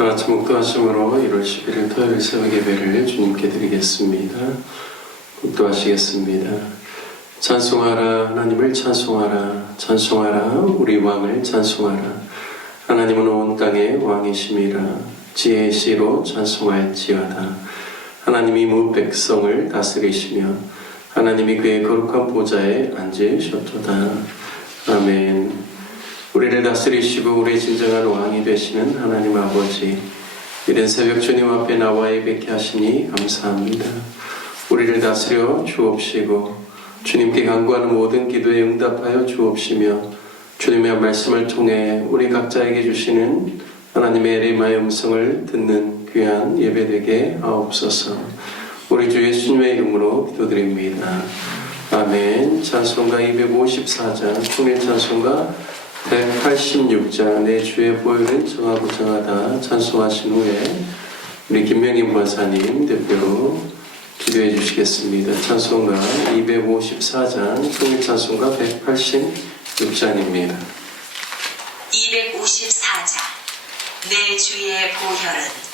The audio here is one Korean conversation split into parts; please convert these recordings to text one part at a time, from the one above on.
다같이 묵도하심으로 1월 11일 토요일 새벽 예배를 주님께 드리겠습니다. 묵도하시겠습니다. 찬송하라 하나님을 찬송하라 찬송하라 우리 왕을 찬송하라. 하나님은 온 땅의 왕이심이라. 지혜의 시로 찬송할지어다. 하나님이 무 백성을 다스리시며 하나님이 그의 거룩한 보좌에 앉으셨도다. 아멘. 우리를 다스리시고 우리의 진정한 왕이 되시는 하나님 아버지, 이른 새벽 주님 앞에 나와 예배케 하시니 감사합니다. 우리를 다스려 주옵시고 주님께 간구하는 모든 기도에 응답하여 주옵시며 주님의 말씀을 통해 우리 각자에게 주시는 하나님의 에레마의 음성을 듣는 귀한 예배되게 하옵소서. 우리 주 예수님의 이름으로 기도드립니다. 아멘. 찬송가 254장 통일 찬송가 186장 내 주의 보혈은 정하고 정하다 찬송하신 후에 우리 김명임 권사님 대표로 기도해 주시겠습니다. 찬송가 254장 통일 찬송가 186장입니다. 254장 내 주의 보혈은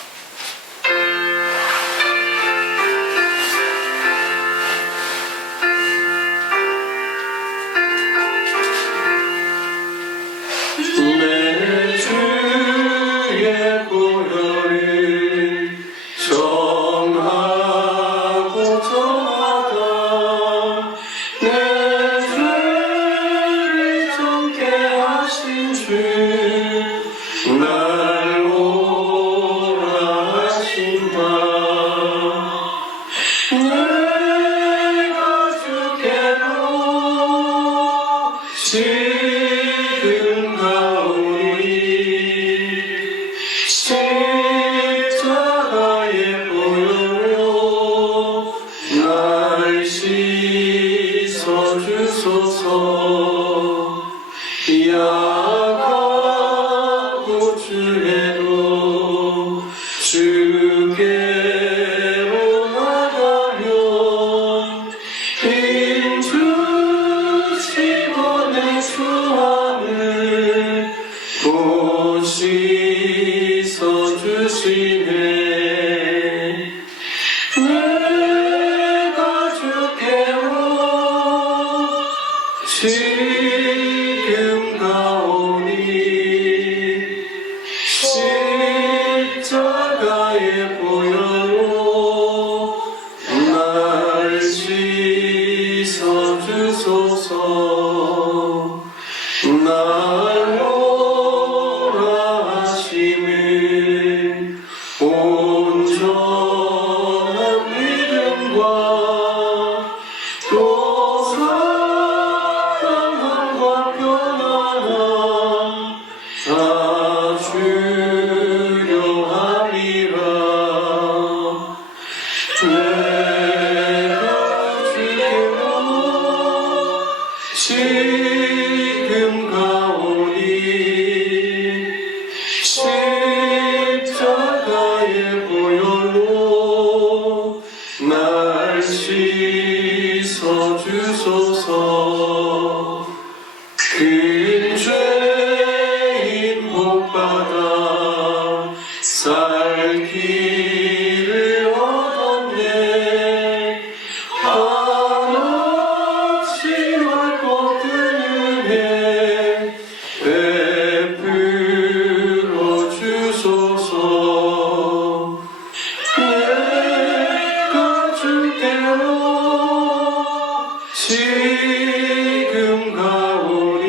지금 가오니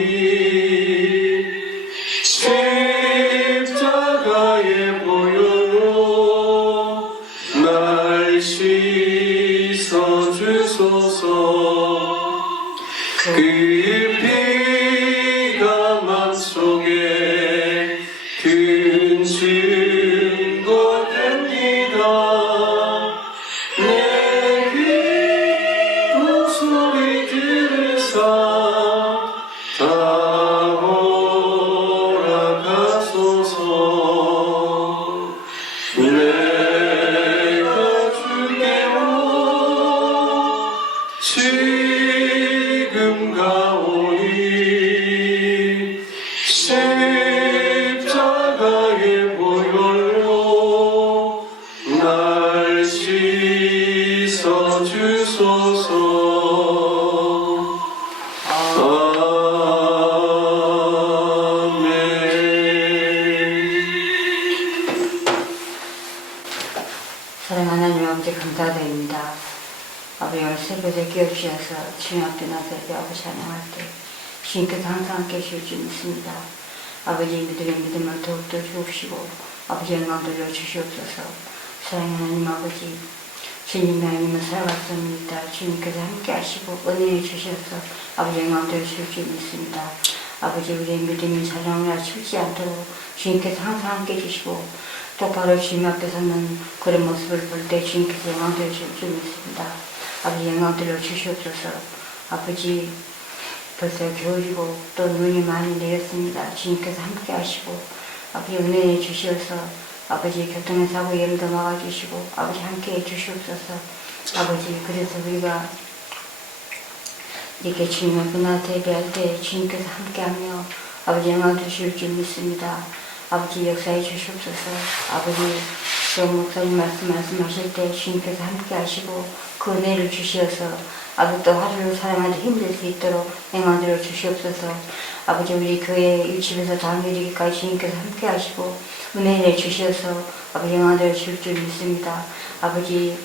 십자가 감사드립니다. 아버지 오늘 새벽에 깨우치셔서 주님 앞에 나서 예배하고 찬양할 때 주님께서 항상 함께 계실 줄 믿습니다. 아버지 믿음의 믿음을 더욱더 주옵시고 아버지 영광 돌려주시옵소서. 사랑하는 하나님 아버지 주님이 아니면 살아갈 수 없습니다. 주님께서 함께 하시고 은혜를 주셔서 아버지 영광 돌려주실 줄 믿습니다. 아버지 우리의 믿음이 자랑하나 치우지 않도록 주님께서 항상 함께 해주시고 똑바로 주님 앞에 서는 그런 모습을 볼 때 주님께서 영광 돌려주실 줄 믿습니다. 아버지 영광 돌려주시옵소서. 아버지 벌써 겨울이고 또 눈이 많이 내렸습니다. 주님께서 함께 하시고 아버지 은혜 주시어서 아버지 교통의 사고 위험도 막아주시고 아버지 함께 해주시옵소서. 아버지 그래서 우리가 이렇게 주님 앞에 나서 예배할 때 주님께서 함께하며 아버지 영광 주실 줄 믿습니다. 아버지 역사해 주시옵소서. 아버지 또 목사님 말씀하실 때 주님께서 함께하시고 그 은혜를 주시어서 아버지 또 하루를 살아가는 힘들 수 있도록 영광을 주시옵소서. 아버지 우리 교회 일집에서 다음 이르기까지 주님께서 함께하시고 은혜를 주시어서 아버지 영광을 주실 줄 믿습니다. 아버지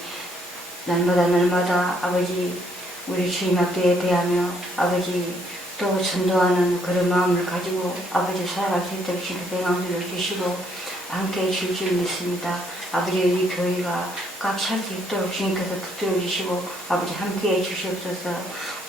날마다 아버지 우리 주님 앞에 예배하며 아버지 또 전도하는 그런 마음을 가지고 아버지 살아갈 수 있도록 주님께서 영광을 주시고 함께 해줄 줄 믿습니다. 아버지 우리 교회가 꽉 찰 수 있도록 주님께서 붙들어 주시고 아버지 함께 해주시옵소서.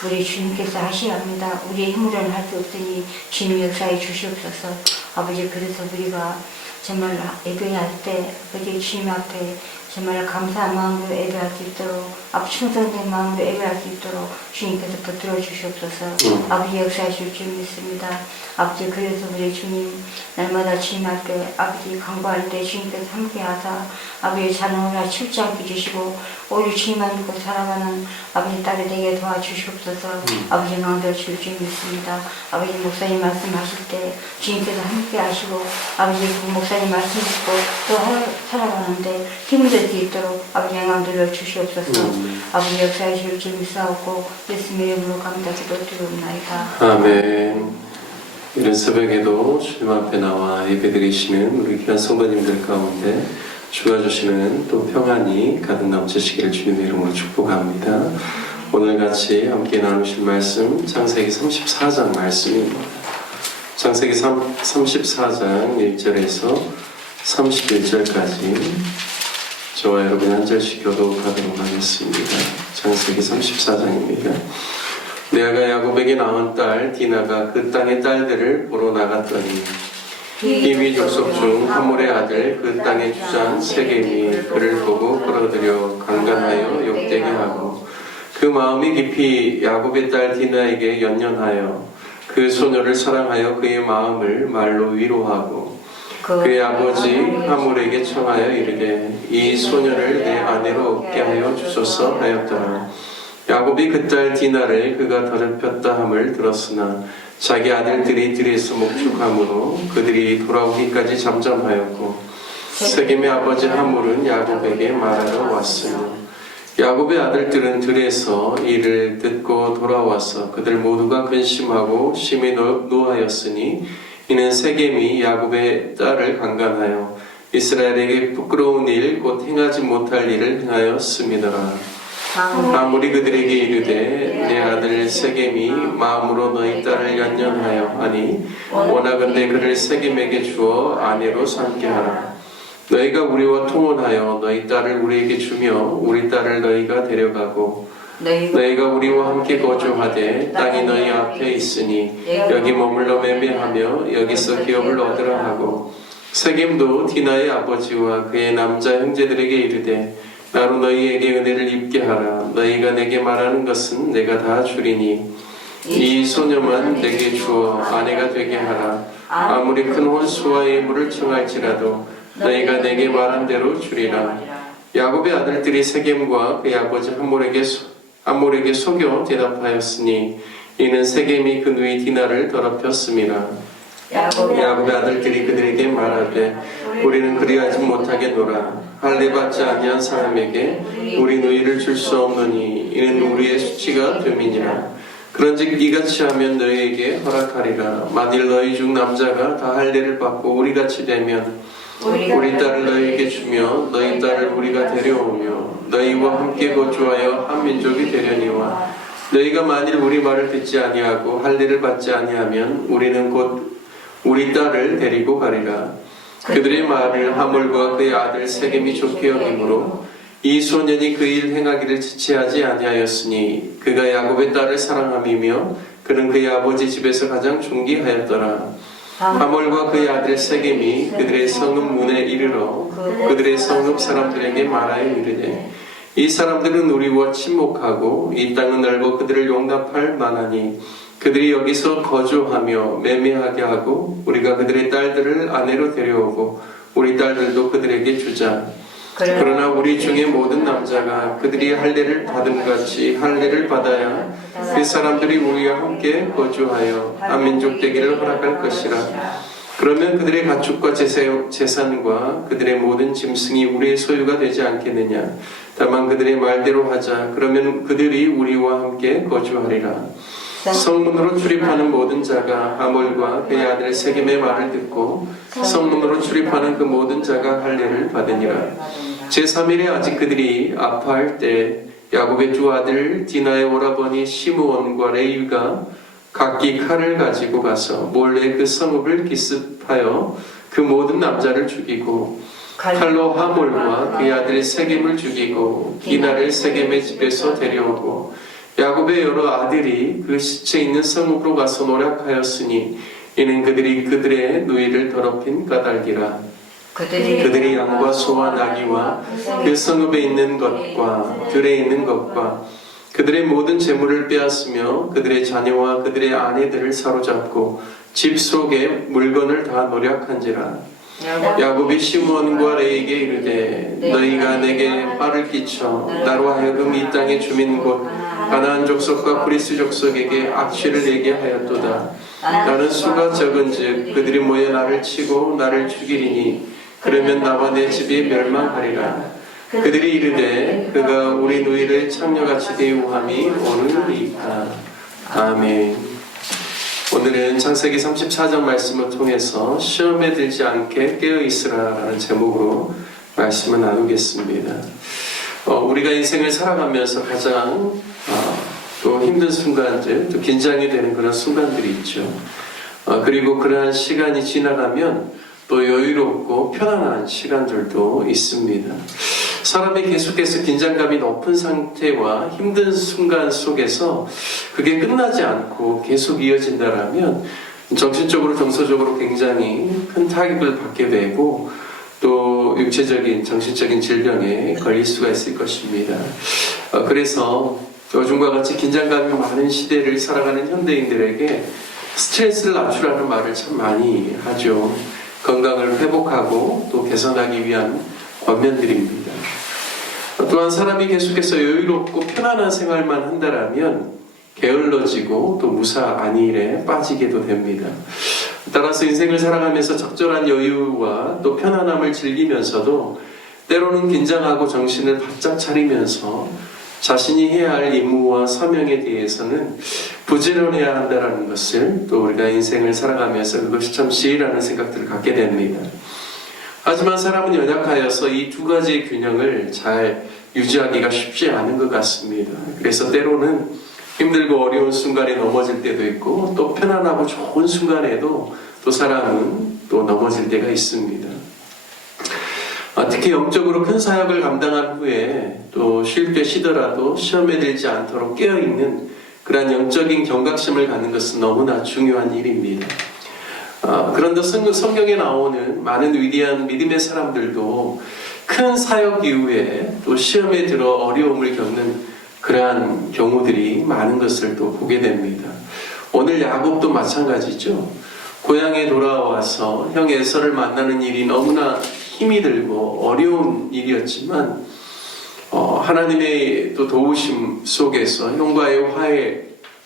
우리 주님께서 하셔야 합니다. 우리의 힘으로는 할 수 없으니 주님 역사해 주시옵소서. 아버지 그래서 우리가 정말 예배할 때 아버지 주님 앞에 정말 감사한 마음으로 예배할 수 있도록 아버지 충성된 마음으로 예배할 수 있도록 주님께서 붙들어 주시옵소서. 아버지 역사해 줄 줄 믿습니다. 아버지 그래서 우리 주님 날마다 주님 앞에 아버지 강구할 때 주님께서 함께하사 아버지 자녀나 치우지 않게 주시고 오히려 주님만 믿고 살아가는 아버지 딸이 되게 도와주시옵소서. 아버지 영광을 줄 줄 믿습니다. 아버지 목사님 말씀하실 때 주님께서 함께하시고 아버지 그 목사님 말씀 듣고 또 살아가는데 힘들 수 있도록 아버지 영광 들려 주시옵소서. 아버지 역사해 줄 줄 믿사옵고 예수님의 이름으로 감사 기도드리옵나이다. 아멘. 이런 새벽에도 주님 앞에 나와 예배드리시는 우리 귀한 성도님들 가운데 주가 주시는 또 평안이 가득 넘치시기를 주님의 이름으로 축복합니다. 오늘 같이 함께 나누실 말씀 창세기 34장 말씀입니다. 창세기 34장 1절에서 31절까지 저와 여러분 한 절씩 교독하도록 하겠습니다. 창세기 34장입니다. 레아가 야곱에게 낳은 딸 디나가 그 땅의 딸들을 보러 나갔더니 이미 족속 중 하몰의 아들 그 땅의 주장 세겜이 그를 보고 끌어들여 강간하여 욕되게 하고 그 마음이 깊이 야곱의 딸 디나에게 연연하여 그 소녀를 사랑하여 그의 마음을 말로 위로하고 그의 아버지 하몰에게 청하여 이르되 이 소녀를 내 아내로 얻게 하여 주소서 하였더라. 야곱이 그 딸 디나를 그가 더럽혔다 함을 들었으나 자기 아들들이 들에서 목축함으로 그들이 돌아오기까지 잠잠하였고 세겜의 아버지 하몰은 야곱에게 말하러 왔으며 야곱의 아들들은 들에서 이를 듣고 돌아와서 그들 모두가 근심하고 심히 노하였으니 이는 세겜이 야곱의 딸을 강간하여 이스라엘에게 부끄러운 일 곧 행하지 못할 일을 행하였음이더라. 아무리 그들에게 이르되 내 아들 세겜이 마음으로 너희 딸을 연연하여 하니 원하건대 그를 세겜에게 주어 아내로 삼게 하라. 너희가 우리와 통혼하여 너희 딸을 우리에게 주며 우리 딸을 너희가 데려가고 너희가 우리와 함께 거주하되 땅이 너희 앞에 있으니 여기 머물러 매매하며 여기서 기업을 얻으라 하고 세겜도 디나의 아버지와 그의 남자 형제들에게 이르되 나로 너희에게 은혜를 입게 하라. 너희가 내게 말하는 것은 내가 다 주리니 이 소녀만 내게 주어 아내가 되게 하라. 아무리 큰 혼수와 예물을 청할지라도 너희가 내게 말한 대로 주리라. 야곱의 아들들이 세겜과 그의 아버지 하몰에게 속여 대답하였으니 이는 세겜이 그 누이 디나를 더럽혔음이라. 야곱의 아들들이 그들에게 말하되 우리는 그리하지 못하겠노라. 할례받지 아니한 사람에게 우리 누이를 줄 수 없느니 이는 우리의 수치가 됨이니라. 그런즉 이같이 하면 너희에게 허락하리라. 만일 너희 중 남자가 다 할례를 받고 우리같이 되면 우리 딸을 너희에게 주며 너희 딸을 우리가 데려오며 너희와 함께 거주하여 한 민족이 되려니와 너희가 만일 우리 말을 듣지 아니하고 할례를 받지 아니하면 우리는 곧 우리 딸을 데리고 가리라. 그들의 말을 하몰과 그의 아들 세겜이 좋게 여김으로 이 소년이 그 일 행하기를 지체하지 아니하였으니 그가 야곱의 딸을 사랑함이며 그는 그의 아버지 집에서 가장 존귀하였더라. 하몰과 그의 아들 세겜이 그들의 성읍 문에 이르러 그들의 성읍 사람들에게 말하여 이르되 이 사람들은 우리와 친목하고 이 땅은 넓어 그들을 용납할 만하니 그들이 여기서 거주하며 매매하게 하고 우리가 그들의 딸들을 아내로 데려오고 우리 딸들도 그들에게 주자. 그러나 우리 중에 모든 남자가 그들이 할례를 받음같이 할례를 받아야 그 사람들이 우리와 함께 거주하여 한 민족 되기를 허락할 것이라. 그러면 그들의 가축과 재산과 그들의 모든 짐승이 우리의 소유가 되지 않겠느냐. 다만 그들의 말대로 하자. 그러면 그들이 우리와 함께 거주하리라. 성문으로 출입하는 모든 자가 하몰과 그의 아들 세겜의 말을 듣고 성문으로 출입하는 그 모든 자가 할례를 받으니라. 제3일에 아직 그들이 아파할 때 야곱의 두 아들 디나의 오라버니 시므온과 레위가 각기 칼을 가지고 가서 몰래 그 성읍을 기습하여 그 모든 남자를 죽이고 칼로 하몰과 그의 아들 세겜을 죽이고 디나를 세겜의 집에서 데려오고 야곱의 여러 아들이 그 시체 있는 성읍으로 가서 노력하였으니 이는 그들이 그들의 누이를 더럽힌 까닭이라. 그들이 양과 소와 나귀와 그 성읍에 있는 것과 들에 있는 것과 그들의 모든 재물을 빼앗으며 그들의 자녀와 그들의 아내들을 사로잡고 집 속에 물건을 다 노력한지라. 야곱이 시므온과 레에게 이르되 너희가 내게 화를 끼쳐 나로 하여금 이 땅의 주민 곧 가나안 족속과 브리스 족속에게 악취를 내게 하였도다. 나는 수가 적은즉 그들이 모여 나를 치고 나를 죽이리니 그러면 나와 내 집이 멸망하리라. 그들이 이르되 그가 우리 누이를 창녀같이 대우함이 오늘이다. 아멘. 오늘은 창세기 34장 말씀을 통해서 시험에 들지 않게 깨어있으라라는 제목으로 말씀을 나누겠습니다. 우리가 인생을 살아가면서 가장 또 힘든 순간들, 또 긴장이 되는 그런 순간들이 있죠. 그리고 그러한 시간이 지나가면 또 여유롭고 편안한 시간들도 있습니다. 사람이 계속해서 긴장감이 높은 상태와 힘든 순간 속에서 그게 끝나지 않고 계속 이어진다라면 정신적으로 정서적으로 굉장히 큰 타격을 받게 되고 또 육체적인 정신적인 질병에 걸릴 수가 있을 것입니다. 그래서 요즘과 같이 긴장감이 많은 시대를 살아가는 현대인들에게 스트레스를 낮추라는 말을 참 많이 하죠. 건강을 회복하고 또 개선하기 위한 권면들입니다. 또한 사람이 계속해서 여유롭고 편안한 생활만 한다라면 게을러지고 또 무사 안일에 빠지게도 됩니다. 따라서 인생을 살아가면서 적절한 여유와 또 편안함을 즐기면서도 때로는 긴장하고 정신을 바짝 차리면서 자신이 해야 할 임무와 사명에 대해서는 부지런해야 한다는 것을 또 우리가 인생을 살아가면서 그것이 참 지혜라는 생각들을 갖게 됩니다. 하지만 사람은 연약하여서 이 두 가지의 균형을 잘 유지하기가 쉽지 않은 것 같습니다. 그래서 때로는 힘들고 어려운 순간에 넘어질 때도 있고 또 편안하고 좋은 순간에도 또 사람은 또 넘어질 때가 있습니다. 특히 영적으로 큰 사역을 감당한 후에 또 쉴 때 쉬더라도 시험에 들지 않도록 깨어있는 그러한 영적인 경각심을 갖는 것은 너무나 중요한 일입니다. 그런데 성경에 나오는 많은 위대한 믿음의 사람들도 큰 사역 이후에 또 시험에 들어 어려움을 겪는 그러한 경우들이 많은 것을 또 보게 됩니다. 오늘 야곱도 마찬가지죠. 고향에 돌아와서 형 에서를 만나는 일이 너무나 힘이 들고 어려운 일이었지만 하나님의 또 도우심 속에서 형과의 화해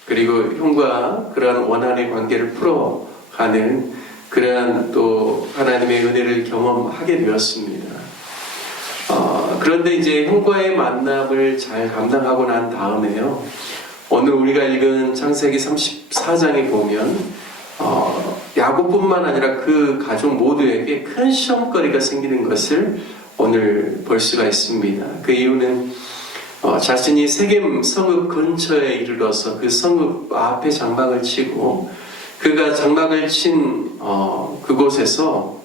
그리고 형과 그러한 원한의 관계를 풀어가는 그러한 또 하나님의 은혜를 경험하게 되었습니다. 그런데 이제 형과의 만남을 잘 감당하고 난 다음에요. 오늘 우리가 읽은 창세기 34장에 보면 야곱뿐만 아니라 그 가족 모두에게 큰 시험거리가 생기는 것을 오늘 볼 수가 있습니다. 그 이유는 자신이 세겜 성읍 근처에 이르러서 그 성읍 앞에 장막을 치고 그가 장막을 친 그곳에서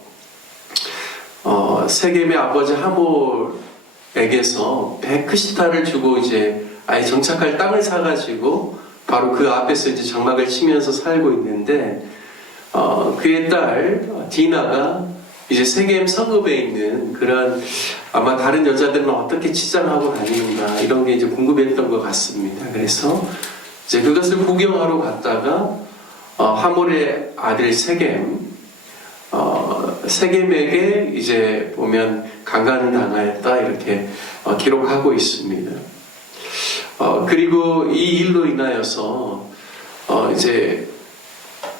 세겜의 아버지 하몰에게서 베크시타를 주고 이제 아예 정착할 땅을 사가지고 바로 그 앞에서 이제 장막을 치면서 살고 있는데 그의 딸 디나가 이제 세겜 성읍에 있는 그런 아마 다른 여자들은 어떻게 치장하고 다니는가 이런 게 이제 궁금했던 것 같습니다. 그래서 이제 그것을 구경하러 갔다가 하몰의 아들 세겜에게 이제 보면 강간을 당하였다 이렇게 기록하고 있습니다. 그리고 이 일로 인하여서 이제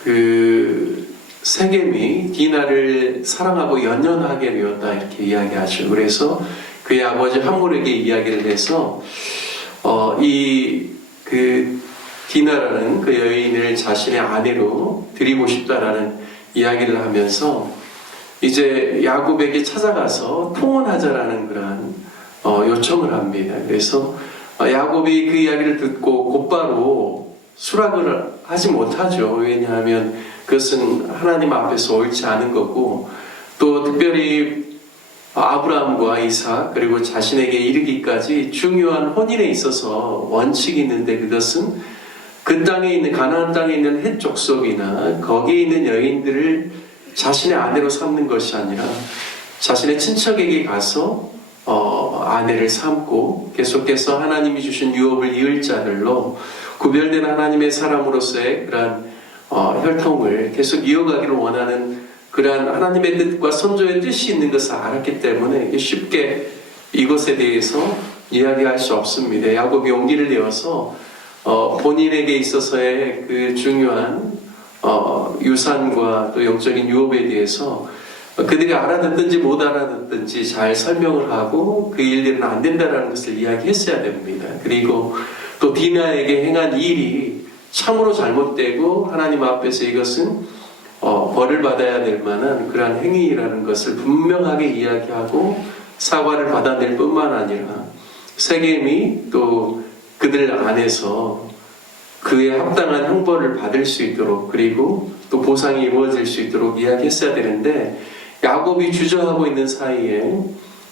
그 세겜이 디나를 사랑하고 연연하게 되었다 이렇게 이야기하죠. 그래서 그의 아버지 하몰에게 이야기를 해서 그 디나라는 그 여인을 자신의 아내로 드리고 싶다라는 이야기를 하면서 이제 야곱에게 찾아가서 통혼하자라는 그런 요청을 합니다. 그래서 야곱이 그 이야기를 듣고 곧바로 수락을 하지 못하죠. 왜냐하면 그것은 하나님 앞에서 옳지 않은 거고 또 특별히 아브라함과 이삭 그리고 자신에게 이르기까지 중요한 혼인에 있어서 원칙이 있는데 그것은 그 땅에 있는 가나안 땅에 있는 헷 족속이나 거기에 있는 여인들을 자신의 아내로 삼는 것이 아니라 자신의 친척에게 가서 아내를 삼고 계속해서 하나님이 주신 유업을 이을 자들로 구별된 하나님의 사람으로서의 그러한 혈통을 계속 이어가기를 원하는 그러한 하나님의 뜻과 선조의 뜻이 있는 것을 알았기 때문에 쉽게 이것에 대해서 이야기할 수 없습니다. 야곱이 용기를 내어서 본인에게 있어서의 그 중요한 유산과 또 영적인 유업에 대해서 그들이 알아듣든지 못 알아듣든지 잘 설명을 하고 그 일들은 안 된다는 것을 이야기했어야 됩니다. 그리고 또 디나에게 행한 일이 참으로 잘못되고 하나님 앞에서 이것은 벌을 받아야 될 만한 그러한 행위라는 것을 분명하게 이야기하고 사과를 받아낼 뿐만 아니라 세겜이 또 그들 안에서 그에 합당한 형벌을 받을 수 있도록 그리고 또 보상이 이루어질 수 있도록 이야기했어야 되는데 야곱이 주저하고 있는 사이에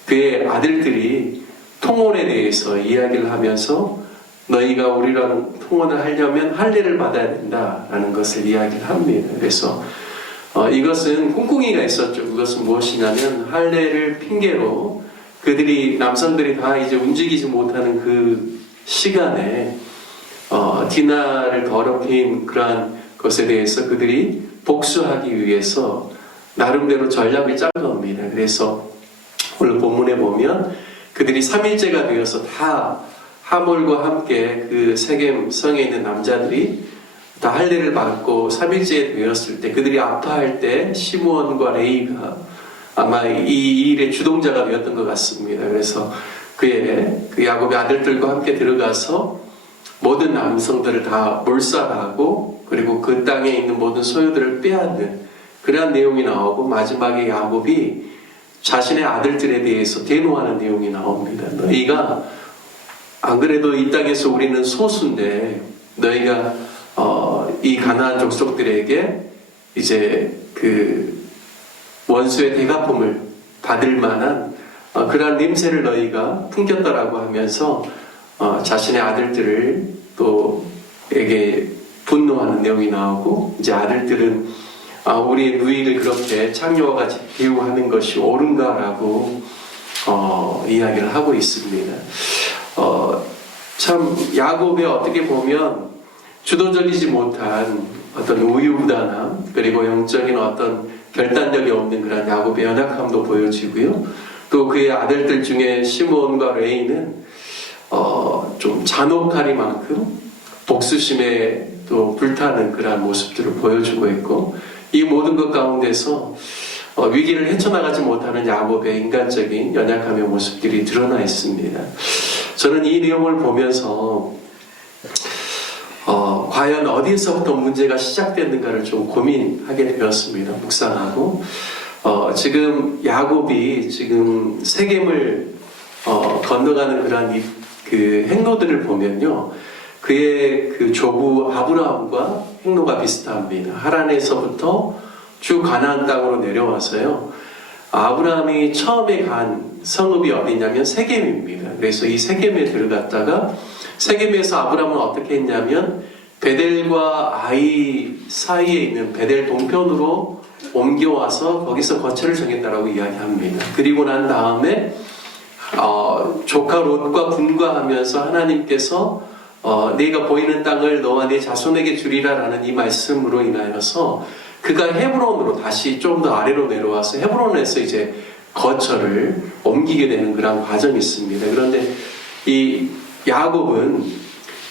그의 아들들이 통혼에 대해서 이야기를 하면서 너희가 우리랑 통혼을 하려면 할례를 받아야 된다라는 것을 이야기를 합니다. 그래서 이것은 꿍꿍이가 있었죠. 그것은 무엇이냐면 할례를 핑계로 그들이 남성들이 다 이제 움직이지 못하는 그 시간에 디나를 더럽힌 그러한 것에 대해서 그들이 복수하기 위해서 나름대로 전략을 짠 겁니다. 그래서 오늘 본문에 보면 그들이 3일째가 되어서 다 하몰과 함께 그 세겜 성에 있는 남자들이 다 할례를 받고 3일째 되었을 때 그들이 아파할 때 시므온과 레이가 아마 이 일의 주동자가 되었던 것 같습니다. 그래서 그 야곱의 아들들과 함께 들어가서 모든 남성들을 다 몰살하고 그리고 그 땅에 있는 모든 소유들을 빼앗는 그러한 내용이 나오고 마지막에 야곱이 자신의 아들들에 대해서 대노하는 내용이 나옵니다. 너희가 안 그래도 이 땅에서 우리는 소수인데 너희가 이 가나안 족속들에게 이제 그 원수의 대가품을 받을 만한 그러한 냄새를 너희가 풍겼다라고 하면서 자신의 아들들을 또 에게 분노하는 내용이 나오고 이제 아들들은 우리의 누이를 그렇게 창녀와 같이 대우하는 것이 옳은가라고 이야기를 하고 있습니다. 참 야곱의 어떻게 보면 주도적이지 못한 어떤 우유부단함 그리고 영적인 어떤 결단력이 없는 그런 야곱의 연약함도 보여지고요. 또 그의 아들들 중에 시므온과 레이는 좀 잔혹하리만큼 복수심에 또 불타는 그러한 모습들을 보여주고 있고 이 모든 것 가운데서 위기를 헤쳐나가지 못하는 야곱의 인간적인 연약함의 모습들이 드러나 있습니다. 저는 이 내용을 보면서 과연 어디에서부터 문제가 시작됐는가를 좀 고민하게 되었습니다. 묵상하고 지금 야곱이 지금 세겜을 건너가는 그러한 그 행로들을 보면요, 그의 그 조부 아브라함과 행로가 비슷합니다. 하란에서부터 쭉 가나안 땅으로 내려와서요, 아브라함이 처음에 간 성읍이 어디냐면 세겜입니다. 그래서 이 세겜에 들어갔다가 세겜에서 아브라함은 어떻게 했냐면 베델과 아이 사이에 있는 베델 동편으로 옮겨와서 거기서 거처를 정했다라고 이야기합니다. 그리고 난 다음에 조카 롯과 분과하면서 하나님께서 네가 보이는 땅을 너와 네 자손에게 주리라라는 이 말씀으로 인하여서 그가 헤브론으로 다시 좀 더 아래로 내려와서 헤브론에서 이제 거처를 옮기게 되는 그런 과정이 있습니다. 그런데 이 야곱은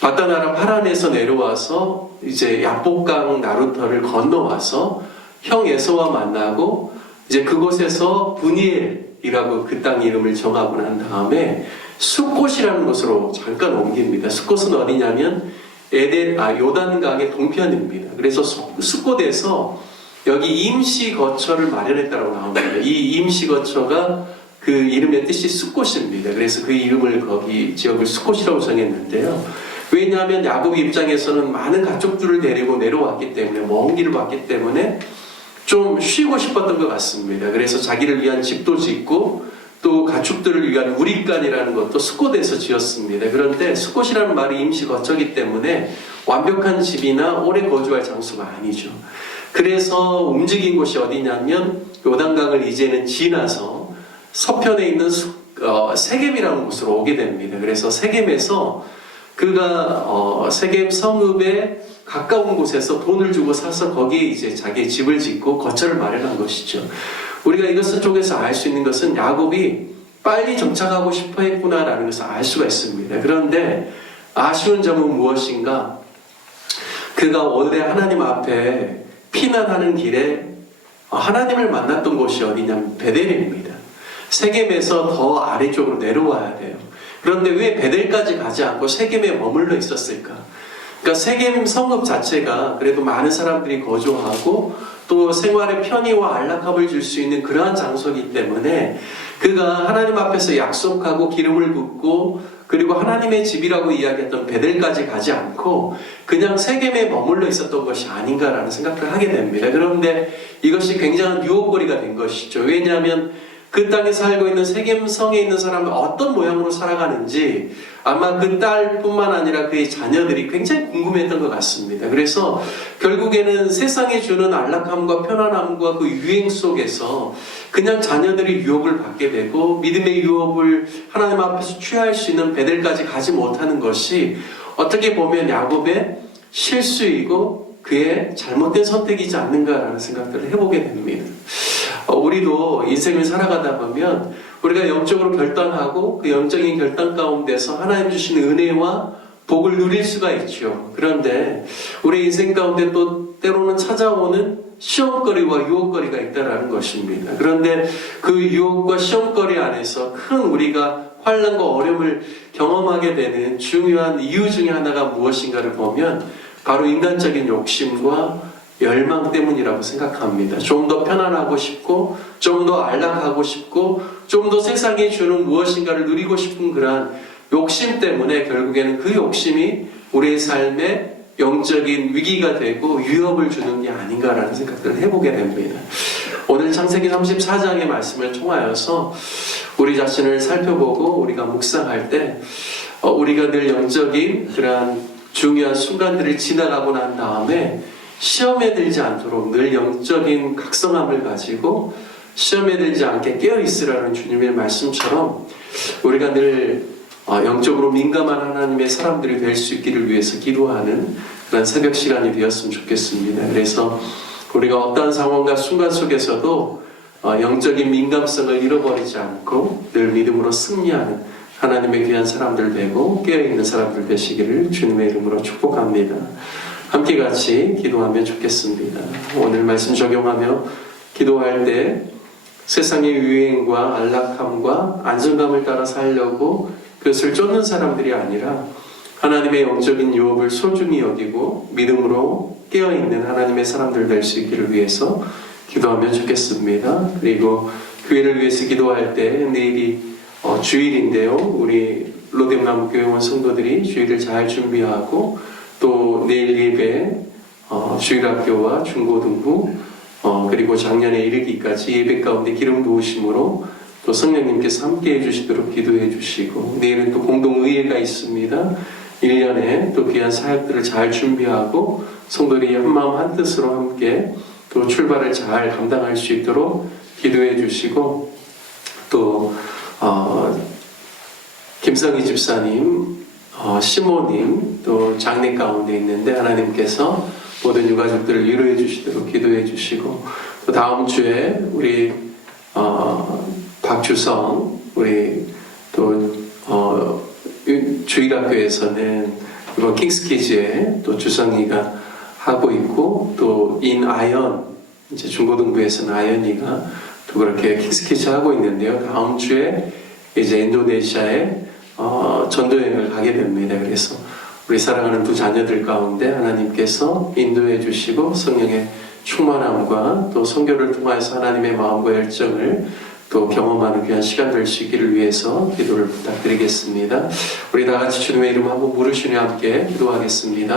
바단 아람 하란에서 내려와서 이제 야복강 나루터를 건너와서 형 에서와 만나고 이제 그곳에서 브니엘이라고 그 땅 이름을 정하고 난 다음에 숫곳이라는 곳으로 잠깐 옮깁니다. 숫곳은 어디냐면 요단강의 동편입니다. 그래서 숫곳에서 여기 임시 거처를 마련했다고 나옵니다. 이 임시 거처가 그 이름의 뜻이 숫곳입니다. 그래서 그 이름을 거기 지역을 숫곳이라고 정했는데요. 왜냐하면 야곱 입장에서는 많은 가족들을 데리고 내려왔기 때문에, 먼 길을 왔기 때문에 좀 쉬고 싶었던 것 같습니다. 그래서 자기를 위한 집도 짓고 또 가축들을 위한 우리간이라는 것도 숫곳에서 지었습니다. 그런데 숫곳이라는 말이 임시 거처이기 때문에 완벽한 집이나 오래 거주할 장소가 아니죠. 그래서 움직인 곳이 어디냐면 요단강을 이제는 지나서 서편에 있는 세겜이라는 곳으로 오게 됩니다. 그래서 세겜에서 그가 세겜 성읍에 가까운 곳에서 돈을 주고 사서 거기에 이제 자기의 집을 짓고 거처를 마련한 것이죠. 우리가 이것을 쪽에서 알 수 있는 것은 야곱이 빨리 정착하고 싶어 했구나라는 것을 알 수가 있습니다. 그런데 아쉬운 점은 무엇인가? 그가 원래 하나님 앞에 피난하는 길에 하나님을 만났던 곳이 어디냐면 베델입니다. 세겜에서 더 아래쪽으로 내려와야 돼요. 그런데 왜 베델까지 가지 않고 세겜에 머물러 있었을까? 그러니까 세겜 성읍 자체가 그래도 많은 사람들이 거주하고 또 생활의 편의와 안락함을 줄 수 있는 그러한 장소이기 때문에 그가 하나님 앞에서 약속하고 기름을 붓고 그리고 하나님의 집이라고 이야기했던 베델까지 가지 않고 그냥 세겜에 머물러 있었던 것이 아닌가라는 생각을 하게 됩니다. 그런데 이것이 굉장한 유혹거리가 된 것이죠. 왜냐하면 그 땅에 살고 있는 세겜 성에 있는 사람은 어떤 모양으로 살아가는지 아마 그 딸뿐만 아니라 그의 자녀들이 굉장히 궁금했던 것 같습니다. 그래서 결국에는 세상이 주는 안락함과 편안함과 그 유행 속에서 그냥 자녀들이 유혹을 받게 되고 믿음의 유혹을 하나님 앞에서 취할 수 있는 베델까지 가지 못하는 것이 어떻게 보면 야곱의 실수이고 그의 잘못된 선택이지 않는가라는 생각들을 해보게 됩니다. 우리도 인생을 살아가다 보면 우리가 영적으로 결단하고 그 영적인 결단 가운데서 하나님 주시는 은혜와 복을 누릴 수가 있죠. 그런데 우리 인생 가운데 또 때로는 찾아오는 시험거리와 유혹거리가 있다는 것입니다. 그런데 그 유혹과 시험거리 안에서 큰 우리가 환난과 어려움을 경험하게 되는 중요한 이유 중에 하나가 무엇인가를 보면 바로 인간적인 욕심과 열망 때문이라고 생각합니다. 좀 더 편안하고 싶고 좀 더 안락하고 싶고 좀 더 세상이 주는 무엇인가를 누리고 싶은 그러한 욕심 때문에 결국에는 그 욕심이 우리의 삶에 영적인 위기가 되고 위협을 주는 게 아닌가라는 생각들을 해보게 됩니다. 오늘 창세기 34장의 말씀을 통하여서 우리 자신을 살펴보고 우리가 묵상할 때 우리가 늘 영적인 그러한 중요한 순간들을 지나가고 난 다음에 시험에 들지 않도록 늘 영적인 각성함을 가지고 시험에 들지 않게 깨어있으라는 주님의 말씀처럼 우리가 늘 영적으로 민감한 하나님의 사람들이 될 수 있기를 위해서 기도하는 그런 새벽 시간이 되었으면 좋겠습니다. 그래서 우리가 어떠한 상황과 순간 속에서도 영적인 민감성을 잃어버리지 않고 늘 믿음으로 승리하는 하나님의 귀한 사람들 되고 깨어있는 사람들 되시기를 주님의 이름으로 축복합니다. 함께 같이 기도하면 좋겠습니다. 오늘 말씀 적용하며 기도할 때 세상의 유행과 안락함과 안정감을 따라 살려고 그것을 쫓는 사람들이 아니라 하나님의 영적인 유업을 소중히 여기고 믿음으로 깨어있는 하나님의 사람들 될 수 있기를 위해서 기도하면 좋겠습니다. 그리고 교회를 위해서 기도할 때 내일이 주일인데요. 우리 로뎀나무 교회원 성도들이 주일을 잘 준비하고 또 내일 예배 주일학교와 중고등부 그리고 작년에 이르기까지 예배 가운데 기름 부으심으로 또 성령님께서 함께 해주시도록 기도해 주시고 내일은 또 공동의회가 있습니다. 1년에 또 귀한 사역들을 잘 준비하고 성도들이 한마음 한뜻으로 함께 또 출발을 잘 감당할 수 있도록 기도해 주시고 또 김성희 집사님, 시모님 또 장례 가운데 있는데 하나님께서 모든 유가족들을 위로해 주시도록 기도해 주시고 또 다음 주에 우리 박주성 우리 또 주일학교에서는 이번 킹스키즈에 또 주성이가 하고 있고 또 인아연 이제 중고등부에서는 아연이가 또 그렇게 킹스키즈 하고 있는데요. 다음 주에 이제 인도네시아에 전도여행을 가게 됩니다. 그래서 우리 사랑하는 두 자녀들 가운데 하나님께서 인도해 주시고 성령의 충만함과 또 선교를 통해서 하나님의 마음과 열정을 또 경험하는 귀한 시간 될 수 있기를 위해서 기도를 부탁드리겠습니다. 우리 다 같이 주님의 이름 한번 부르시며 함께 기도하겠습니다.